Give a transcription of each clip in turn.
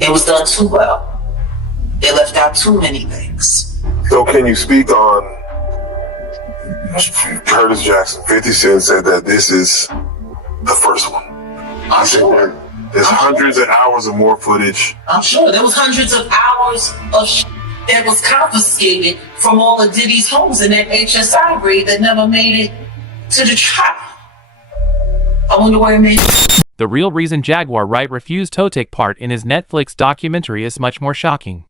It was done too well. They left out too many things. So can you speak on Curtis Jackson? 50 Cent said that this is the first one. I'm sure. There's hundreds of hours of more footage. I'm sure there was hundreds of hours of that was confiscated from all of Diddy's homes in that HSI raid that never made it to the trial. I wonder where it made it. The real reason Jaguar Wright refused to take part in his Netflix documentary is much more shocking.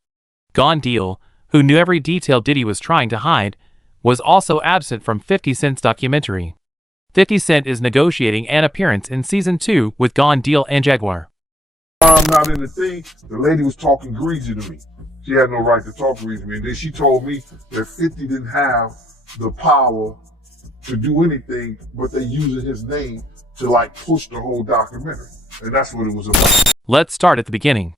Gone Deal, who knew every detail Diddy was trying to hide, was also absent from 50 Cent's documentary. 50 Cent is negotiating an appearance in Season 2 with Gone Deal and Jaguar. I'm not in the thing. The lady was talking greasy to me. She had no right to talk greasy to me. And then she told me that 50 didn't have the power to do anything, but they using his name to like push the whole documentary. And that's what it was about. Let's start at the beginning.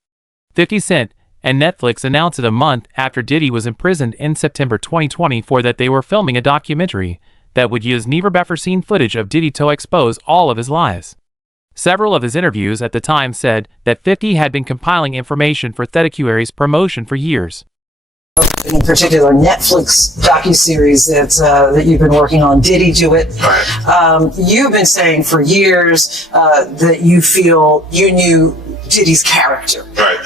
50 Cent and Netflix announced it a month after Diddy was imprisoned in September 2024 that they were filming a documentary that would use never-before-seen footage of Diddy to expose all of his lies. Several of his interviews at the time said that 50 had been compiling information for Thedacuary's promotion for years. In particular, Netflix docuseries that you've been working on, Diddy do it. You've been saying for years that you feel you knew Diddy's character. Right.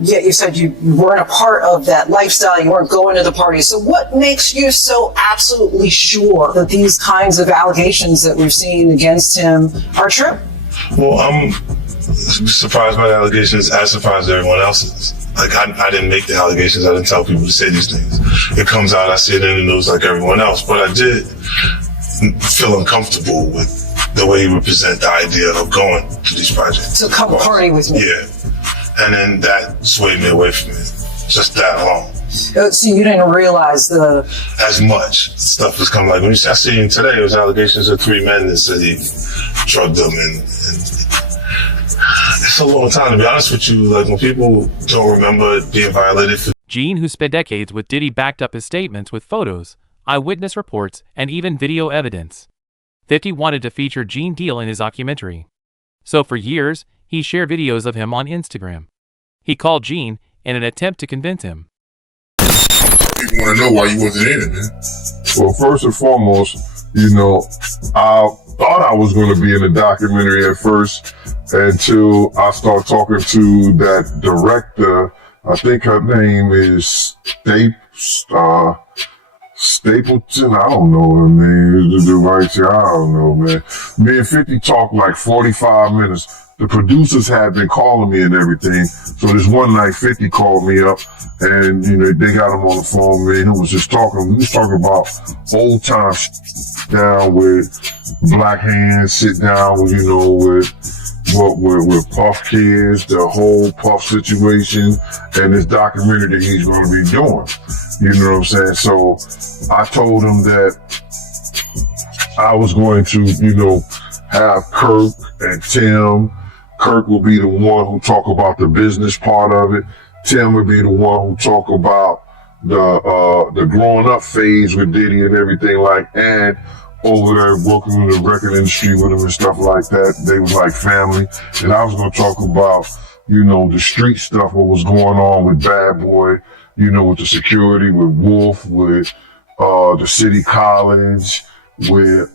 Yet you said you weren't a part of that lifestyle, you weren't going to the parties. So what makes you so absolutely sure that these kinds of allegations that we've seen against him are true? Well, I'm surprised by the allegations, as surprised as everyone else is. Like, I didn't make the allegations, I didn't tell people to say these things. It comes out, I see it in the news like everyone else, but I did feel uncomfortable with the way he would present the idea of going to these projects. So come party with me. Yeah. And then that swayed me away from it. Just that alone. So you didn't realize as much stuff was coming. Like when I see him today, it was allegations of 3 men that said he drugged them, and it's a long time, to be honest with you. Like when people don't remember it being violated. Gene, who spent decades with Diddy, backed up his statements with photos, eyewitness reports, and even video evidence. 50 wanted to feature Gene Deal in his documentary. So for years, he shared videos of him on Instagram. He called Gene in an attempt to convince him. People want to know why you wasn't in it, man. Well, first and foremost, I thought I was going to be in the documentary at first until I started talking to that director. I think her name is Stapleton. I don't know her name. The right here. I don't know, man. Me and 50 talked like 45 minutes. The producers had been calling me and everything. So this one night, 50 called me up and, they got him on the phone, man. He was just talking. We was talking about old time down with Black Hands, sit down with, with Puff Kids, the whole Puff situation, and this documentary that he's going to be doing. You know what I'm saying? So I told him that I was going to, have Kirk and Tim. Kirk will be the one who talk about the business part of it. Tim will be the one who talk about the growing up phase with Diddy and everything and over there working in the record industry with him and stuff like that. They was like family. And I was going to talk about, the street stuff, what was going on with Bad Boy, with the security, with Wolf, with the City College, with,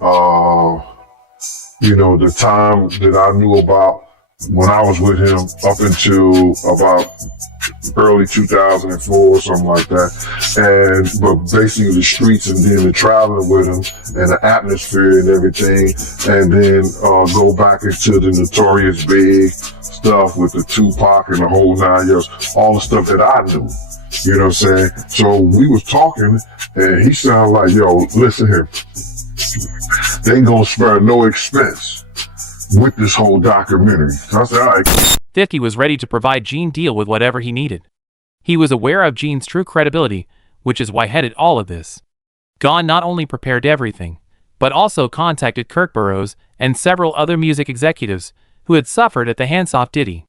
the time that I knew about when I was with him up until about early 2004 or something like that. But basically the streets and then the traveling with him and the atmosphere and everything. And then go back into the Notorious Big stuff with the Tupac and the whole 9 years, all the stuff that I knew. You know what I'm saying? So we was talking and he sounded like, yo, listen here. They ain't gonna spare no expense with this whole documentary. So I said, all right. 50 was ready to provide Gene Deal with whatever he needed. He was aware of Gene's true credibility, which is why headed all of this. Gone not only prepared everything, but also contacted Kirk Burroughs and several other music executives who had suffered at the hands of Diddy.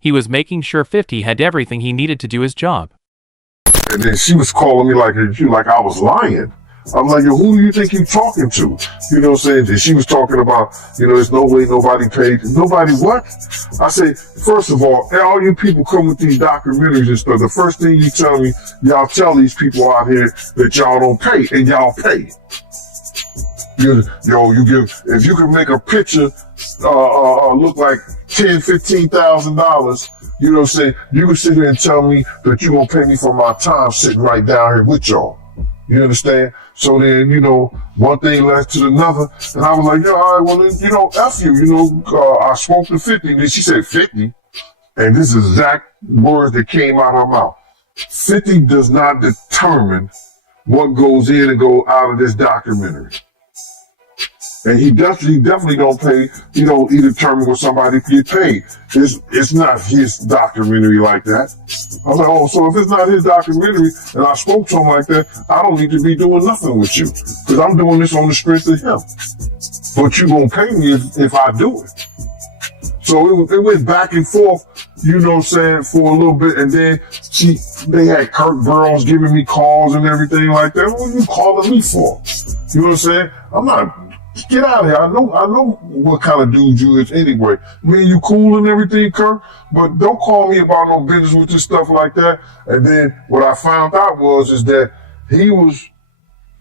He was making sure 50 had everything he needed to do his job. And then she was calling me like I was lying. I'm like, yo, who do you think you talking to? You know what I'm saying? And she was talking about, there's no way nobody paid. Nobody what? I said, first of all you people come with these documentaries and stuff, the first thing you tell me, y'all tell these people out here that y'all don't pay, and y'all pay. If you can make a picture look like $10,000-$15,000, you know what I'm saying? You can sit here and tell me that you gonna pay me for my time sitting right down here with y'all. You understand? So then, one thing led to another, and I was like, all right, well then, F you, I spoke to 50, then she said 50, and this is exact words that came out of her mouth. 50 does not determine what goes in and go out of this documentary. And he definitely don't pay, he determine what somebody get paid. It's not his documentary like that. I was like, oh, so if it's not his documentary and I spoke to him like that, I don't need to be doing nothing with you. Because I'm doing this on the strength of him. But you gonna pay me if I do it. So it went back and forth, for a little bit, and then they had Kirk Burrows giving me calls and everything like that. What are you calling me for? You know what I'm saying? I'm not. Get out of here. I know what kind of dude you is anyway. Me and you cool and everything, Kirk, but don't call me about no business with this stuff like that. And then what I found out is that he was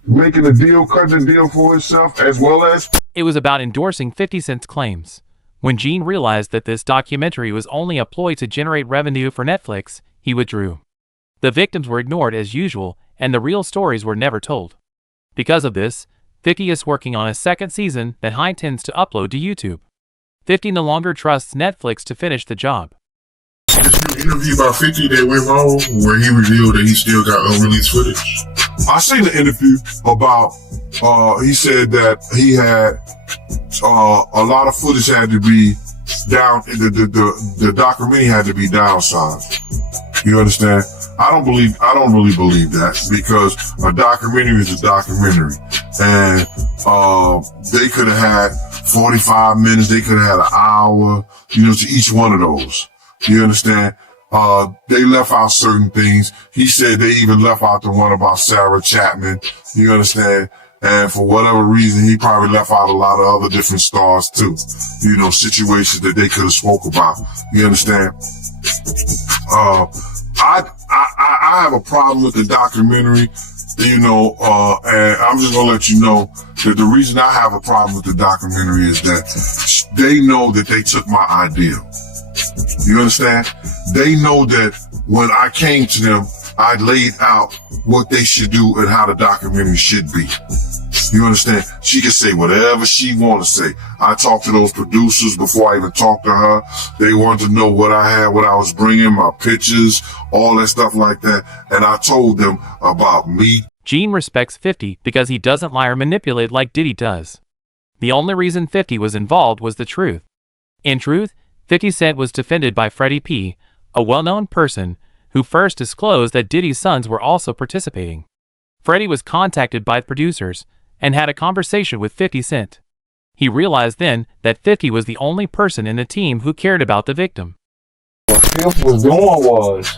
making a deal, cutting a deal for himself as well as... It was about endorsing 50 Cent's claims. When Gene realized that this documentary was only a ploy to generate revenue for Netflix, he withdrew. The victims were ignored as usual, and the real stories were never told. Because of this, 50 is working on a second season that he intends to upload to YouTube. 50 no longer trusts Netflix to finish the job. Did you interview about 50 that went wrong, where he revealed that he still got unreleased footage? I seen the interview about, he said that he had, a lot of footage had to be down, the documentary had to be downsized. You understand? I don't really believe that, because a documentary is a documentary, and they could have had 45 minutes, they could have had an hour, to each one of those. You understand? They left out certain things. He said they even left out the one about Sarah Chapman. You understand? And for whatever reason, he probably left out a lot of other different stars too. Situations that they could have spoke about. You understand? I have a problem with the documentary, and I'm just gonna let you know that the reason I have a problem with the documentary is that they know that they took my idea. You understand? They know that when I came to them, I laid out what they should do and how the documentary should be. You understand? She can say whatever she want to say. I talked to those producers before I even talked to her. They wanted to know what I had, what I was bringing, my pictures, all that stuff like that. And I told them about me. Gene respects 50 because he doesn't lie or manipulate like Diddy does. The only reason 50 was involved was the truth. In truth, 50 Cent was defended by Freddie P., a well-known person who first disclosed that Diddy's sons were also participating. Freddie was contacted by the producers and had a conversation with 50 Cent. He realized then that 50 was the only person in the team who cared about the victim. What Fifth was doing was,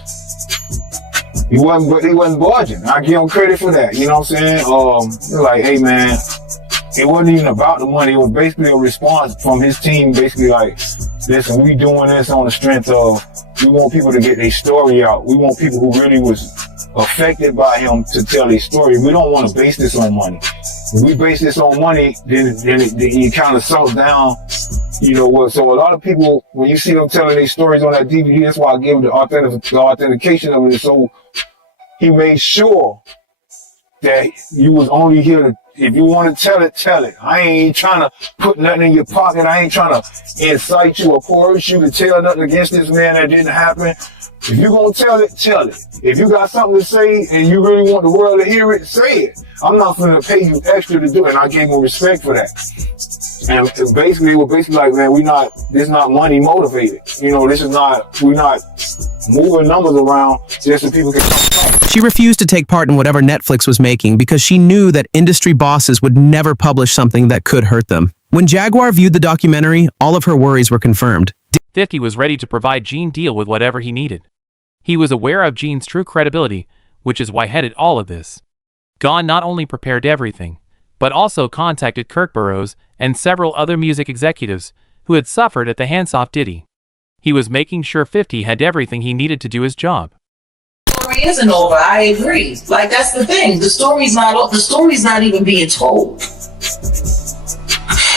he wasn't budging. I give him credit for that, you know what I'm saying? Like, hey man, it wasn't even about the money. It was basically a response from his team, basically like, listen, we doing this on the strength of, we want people to get their story out. We want people who really was affected by him to tell their story. We don't want to base this on money. If we base this on money, then you kind of salt down, what. So a lot of people, when you see them telling their stories on that DVD, that's why I give the authentication of it. So he made sure that you was only here to, if you want to tell it, tell it. I ain't trying to put nothing in your pocket. I ain't trying to incite you or coerce you to tell nothing against this man that didn't happen. If you're going to tell it, tell it. If you got something to say and you really want the world to hear it, say it. I'm not going to pay you extra to do it. And I gave him respect for that. And basically, it was basically like, man, this is not money motivated. We're not moving numbers around just so people can come. She refused to take part in whatever Netflix was making because she knew that industry bosses would never publish something that could hurt them. When Jaguar viewed the documentary, all of her worries were confirmed. 50 was ready to provide Gene deal with whatever he needed. He was aware of Gene's true credibility, which is why he headed all of this. Gone not only prepared everything, but also contacted Kirk Burroughs and several other music executives who had suffered at the hands of Diddy. He was making sure 50 had everything he needed to do his job. The story isn't over. I agree. Like, that's the thing. The story's not even being told.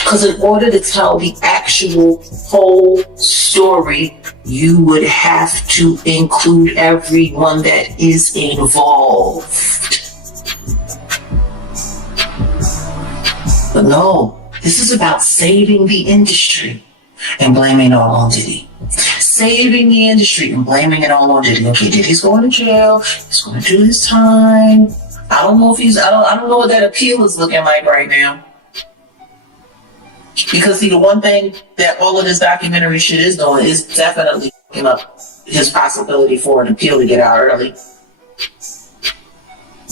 Because in order to tell the actual whole story, you would have to include everyone that is involved. But no, this is about saving the industry and blaming it all on Diddy. Saving the industry and blaming it all on Diddy. Okay, Diddy's going to jail. He's going to do his time. I don't know what that appeal is looking like right now. Because see, the one thing that all of this documentary shit is doing is definitely fucking up his possibility for an appeal to get out early.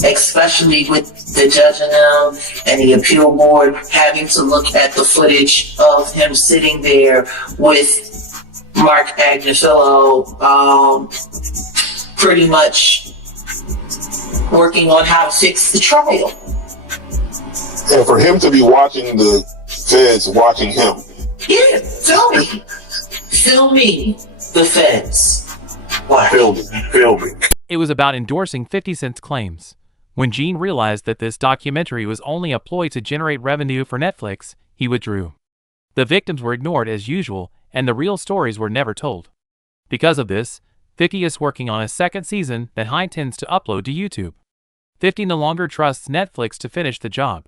Especially with the judge and them and the appeal board having to look at the footage of him sitting there with Mark Agnifilo, pretty much working on how to fix the trial. And for him to be watching the feds watching him. Yeah, filming the feds. Wow. Filming. It was about endorsing 50 Cent's claims. When Gene realized that this documentary was only a ploy to generate revenue for Netflix, he withdrew. The victims were ignored as usual, and the real stories were never told. Because of this, 50 is working on a second season that he intends to upload to YouTube. 50 no longer trusts Netflix to finish the job.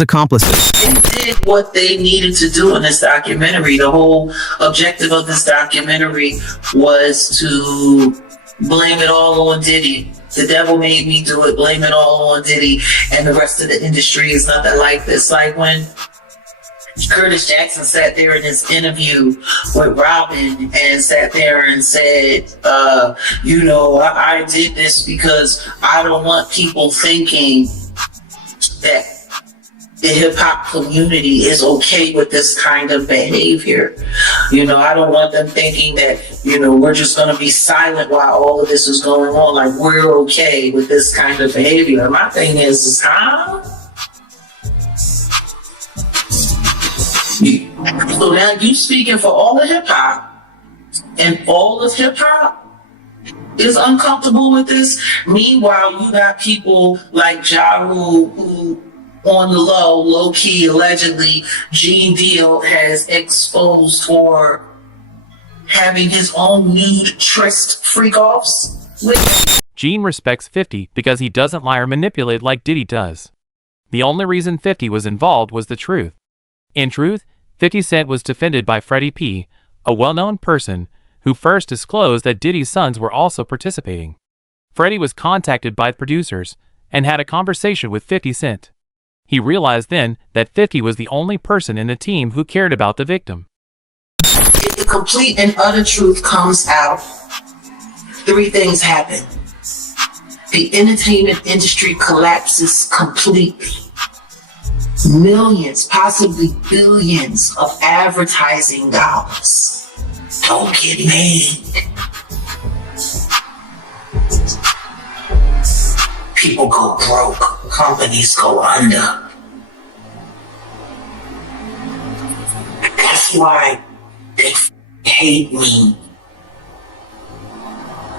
Accomplices. They did what they needed to do in this documentary. The whole objective of this documentary was to blame it all on Diddy. The devil made me do it. Blame it all on Diddy, and the rest of the industry is nothing like this. Like when Curtis Jackson sat there in his interview with Robin and sat there and said, I did this because I don't want people thinking that the hip-hop community is okay with this kind of behavior. I don't want them thinking that, we're just going to be silent while all of this is going on. Like, we're okay with this kind of behavior. My thing is huh? So now you speaking for all of hip-hop, and all of hip-hop is uncomfortable with this. Meanwhile, you got people like Ja Rule who, on the low-key, allegedly, Gene Deal has exposed for having his own nude tryst freak-offs with. Gene respects 50 because he doesn't lie or manipulate like Diddy does. The only reason 50 was involved was the truth. In truth, 50 Cent was defended by Freddie P., a well-known person who first disclosed that Diddy's sons were also participating. Freddie was contacted by the producers and had a conversation with 50 Cent. He realized then that 50 was the only person in the team who cared about the victim. If the complete and utter truth comes out, three things happen. The entertainment industry collapses completely. Millions, possibly billions of advertising dollars don't get made. People go broke. Companies go under. That's why they hate me.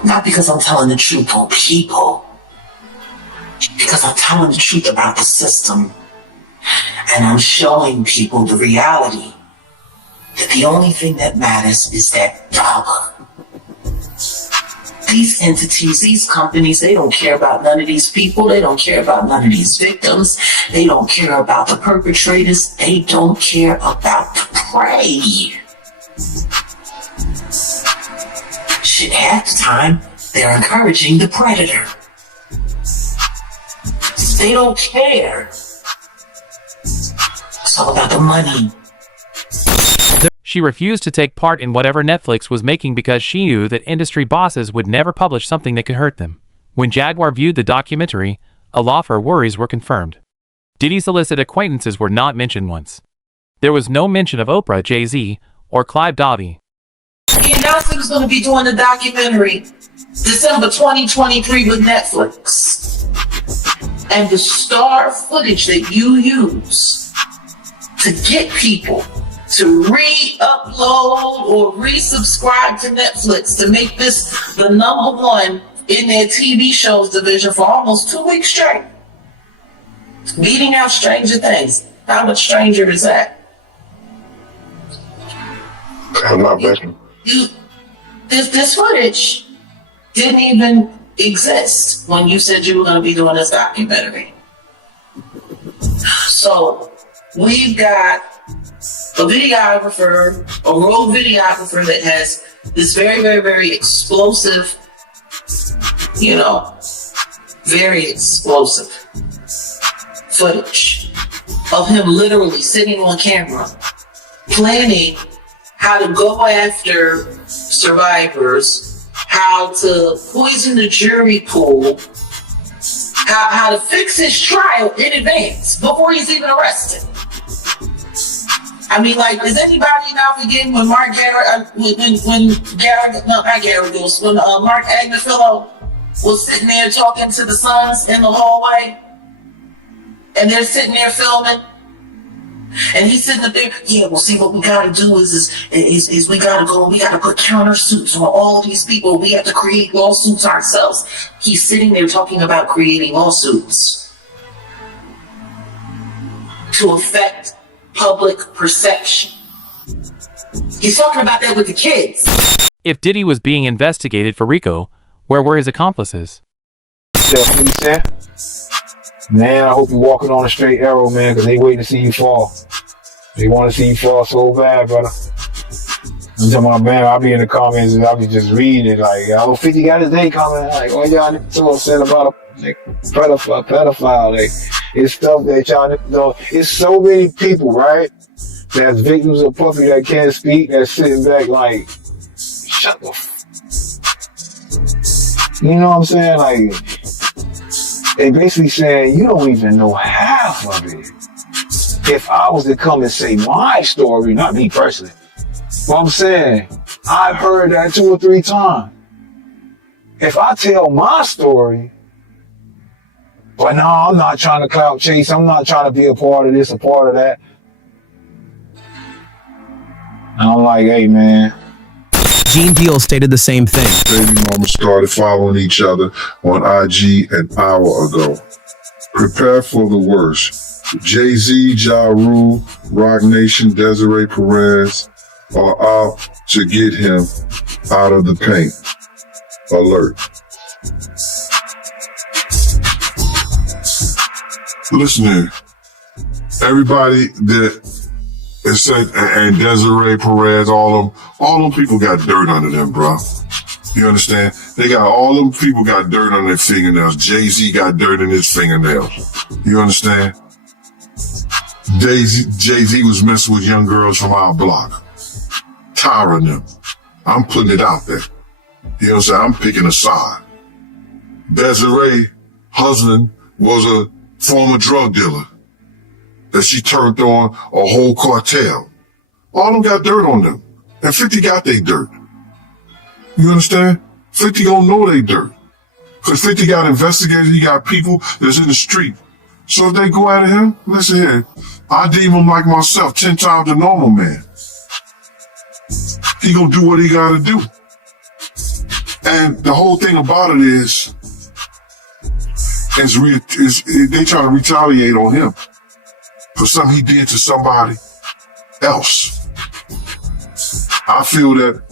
Not because I'm telling the truth on people. Because I'm telling the truth about the system. And I'm showing people the reality that the only thing that matters is that dollar. These entities, these companies, they don't care about none of these people. They don't care about none of these victims. They don't care about the perpetrators. They don't care about the prey. Shit, half the time, they're encouraging the predator. They don't care. It's all about the money. She refused to take part in whatever Netflix was making because she knew that industry bosses would never publish something that could hurt them. When Jaguar viewed the documentary, a lot of her worries were confirmed. Diddy's illicit acquaintances were not mentioned once. There was no mention of Oprah, Jay-Z, or Clive Davi. He announced he was going to be doing the documentary December 2023 with Netflix. And the star footage that you use to get people to re-upload or resubscribe to Netflix to make this the number one in their TV shows division for almost 2 weeks straight. Beating out Stranger Things. How much stranger is that? I'm not betting. This footage didn't even exist when you said you were going to be doing this documentary. So we've got a videographer, a road videographer that has this very, very, very explosive, very explosive footage of him literally sitting on camera, planning how to go after survivors, how to poison the jury pool, how to fix his trial in advance before he's even arrested. I mean, like, is anybody now forgetting when Mark Agnifilo was sitting there talking to the sons in the hallway, and they're sitting there filming, and he's sitting up there, yeah, well, see, what we gotta do is we gotta go and we gotta put countersuits on all of these people. We have to create lawsuits ourselves. He's sitting there talking about creating lawsuits to affect public perception. He's talking about that with the kids. If Diddy was being investigated for RICO, where were his accomplices? What you said? Man, I hope you're walking on a straight arrow, man, because they waiting to see you fall. They want to see you fall so bad, brother. I'm talking about, man, I'll be in the comments and I'll be just reading it like, oh, 50 got his day coming. Like, oh, y'all so upset about a pedophile. Like, it's stuff that y'all know. It's so many people, right, that's victims of puppy that can't speak, that's sitting back like, shut the You know what I'm saying? Like, they basically saying, you don't even know half of it. If I was to come and say my story, not me personally, but I'm saying, I've heard that 2 or 3 times. If I tell my story, but no, I'm not trying to clout chase, I'm not trying to be a part of this, a part of that. And I'm like, hey, man. Gene Deal stated the same thing. Baby mama started following each other on IG an hour ago. Prepare for the worst. Jay-Z, Ja Rule, Rock Nation, Desiree Perez are out to get him out of the paint. Alert. Listen here. Everybody that is said, and Desiree Perez, all them people got dirt under them, bro. You understand? All them people got dirt on their fingernails. Jay-Z got dirt in his fingernails. You understand? Jay-Z was messing with young girls from our block. Tiring them. I'm putting it out there. You know what I'm saying? I'm picking a side. Desiree, husband, was a former drug dealer that she turned on a whole cartel. All of them got dirt on them. And 50 got they dirt. You understand? 50 don't know they dirt. Because 50 got investigators, he got people that's in the street. So if they go at him, listen here, I deem him like myself, 10 times the normal man. He gonna do what he gotta do. And the whole thing about it is they try to retaliate on him for something he did to somebody else. I feel that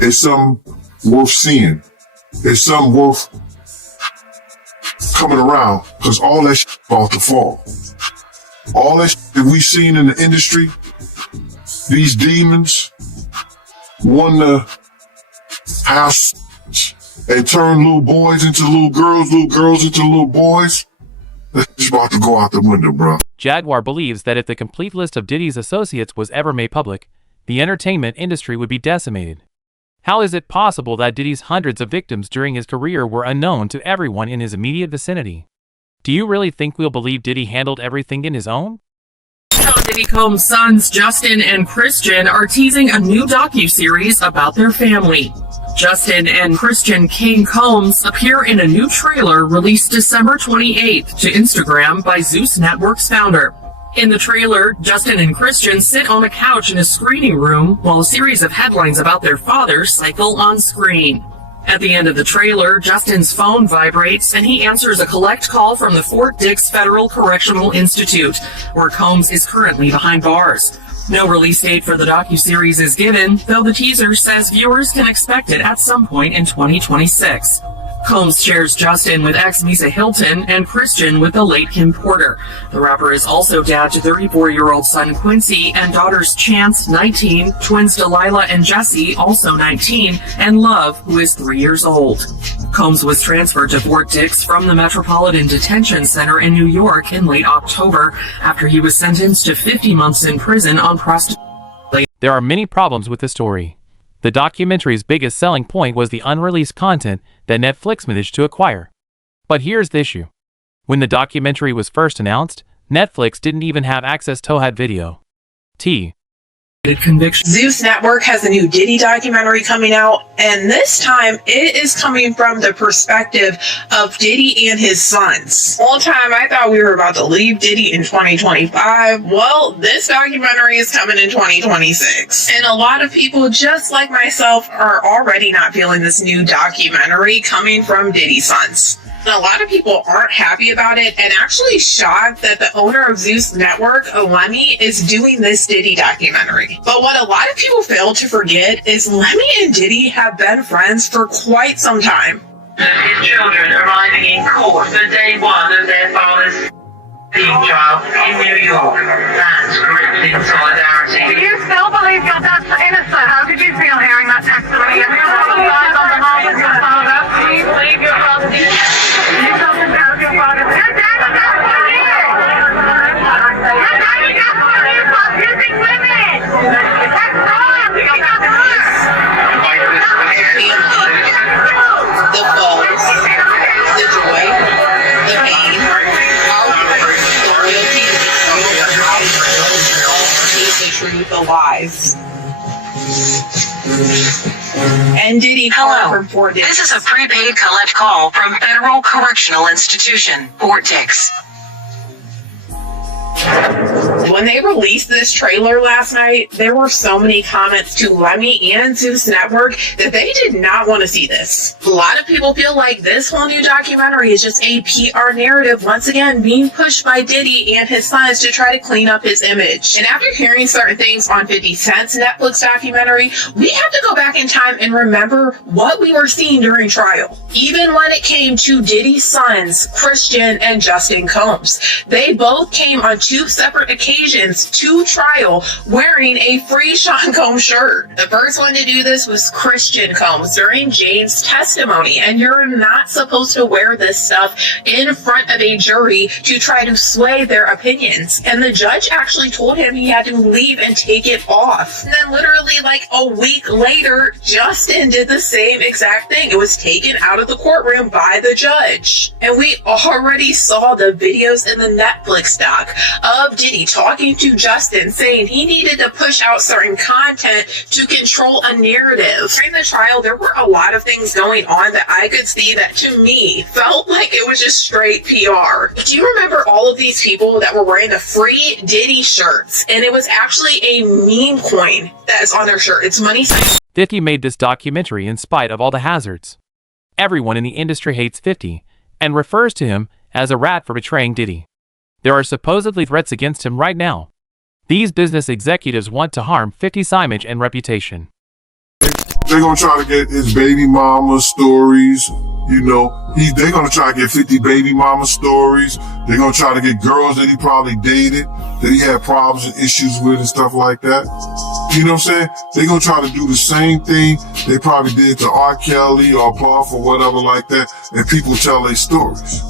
it's something worth seeing. It's something worth coming around, because all that shit about to fall. All that shit that we seen in the industry, these demons want to have and turn little boys into little girls into little boys. It's about to go out the window, bro. Jaguar believes that if the complete list of Diddy's associates was ever made public, the entertainment industry would be decimated. How is it possible that Diddy's hundreds of victims during his career were unknown to everyone in his immediate vicinity? Do you really think we'll believe Diddy handled everything in his own? Diddy Combs' sons Justin and Christian are teasing a new docuseries about their family. Justin and Christian Kane Combs appear in a new trailer released December 28th to Instagram by Zeus Network's founder. In the trailer, Justin and Christian sit on a couch in a screening room while a series of headlines about their father cycle on screen. At the end of the trailer, Justin's phone vibrates and he answers a collect call from the Fort Dix Federal Correctional Institute, where Combs is currently behind bars. No release date for the docuseries is given, though the teaser says viewers can expect it at some point in 2026. Combs shares Justin with ex-Misa Hilton and Christian with the late Kim Porter. The rapper is also dad to 34-year-old son Quincy and daughters Chance, 19, twins Delilah and Jesse, also 19, and Love, who is 3 years old. Combs was transferred to Fort Dix from the Metropolitan Detention Center in New York in late October after he was sentenced to 50 months in prison on prostitution. There are many problems with the story. The documentary's biggest selling point was the unreleased content that Netflix managed to acquire. But here's the issue. When the documentary was first announced, Netflix didn't even have access to that video. Conviction. Zeus Network has a new Diddy documentary coming out, and this time it is coming from the perspective of Diddy and his sons. All time I thought we were about to leave Diddy in 2025. Well, this documentary is coming in 2026. And a lot of people, just like myself, are already not feeling this new documentary coming from Diddy's sons. And a lot of people aren't happy about it and actually shocked that the owner of Zeus Network, Lemmy, is doing this Diddy documentary. But what a lot of people fail to forget is Lemmy and Diddy have been friends for quite some time. His children arriving in court for day one of their father's trial in New York. That's gripping solidarity. Do you still believe your dad's innocent? How did you feel hearing that testimony? Have you apologized on behalf of your father? Do you believe your father's innocent? You told him that your father's innocent. Your dad is not for you! Your dad is not for you for abusing women! That's wrong! You got that wrong! The foes, the joy, the pain, our praise, the loyalty, the truth, the lies. And Diddy from Fort Dix. This is a prepaid collect call from Federal Correctional Institution, Fort Dix. When they released this trailer last night, there were so many comments to Lemmy and Zeus Network that they did not want to see this. A lot of people feel like this whole new documentary is just a PR narrative, once again being pushed by Diddy and his sons to try to clean up his image. And after hearing certain things on 50 Cent's Netflix documentary, we have to go back in time and remember what we were seeing during trial. Even when it came to Diddy's sons, Christian and Justin Combs, they both came on two separate occasions to trial wearing a free Sean Combs shirt. The first one to do this was Christian Combs during Jane's testimony, and you're not supposed to wear this stuff in front of a jury to try to sway their opinions. And the judge actually told him he had to leave and take it off. And then literally like a week later, Justin did the same exact thing. It was taken out of the courtroom by the judge. And we already saw the videos in the Netflix doc of Diddy talking to Justin, saying he needed to push out certain content to control a narrative. During the trial, there were a lot of things going on that I could see that, to me, felt like it was just straight PR. Do you remember all of these people that were wearing the free Diddy shirts? And it was actually a meme coin that is on their shirt. It's money sign. 50 made this documentary in spite of all the hazards. Everyone in the industry hates 50 and refers to him as a rat for betraying Diddy. There are supposedly threats against him right now. These business executives want to harm 50's image and reputation. They're gonna try to get his baby mama stories, you know. They're gonna try to get 50 baby mama stories. They're gonna try to get girls that he probably dated, that he had problems and issues with and stuff like that. You know what I'm saying? They're gonna try to do the same thing they probably did to R. Kelly or Puff or whatever like that, and people tell their stories.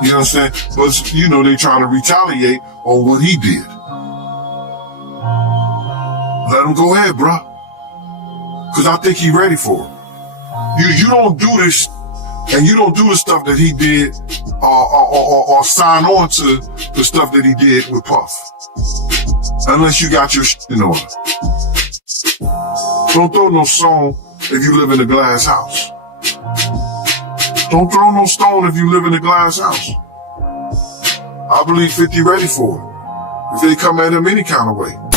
You know what I'm saying? But, you know, they trying to retaliate on what he did. Let him go ahead, bruh. Because I think he's ready for it. You don't do this, and you don't do the stuff that he did or sign on to the stuff that he did with Puff. Unless you got your shit in order. Don't throw no song if you live in a glass house. Don't throw no stone if you live in a glass house. I believe 50 ready for it. If they come at him any kind of way.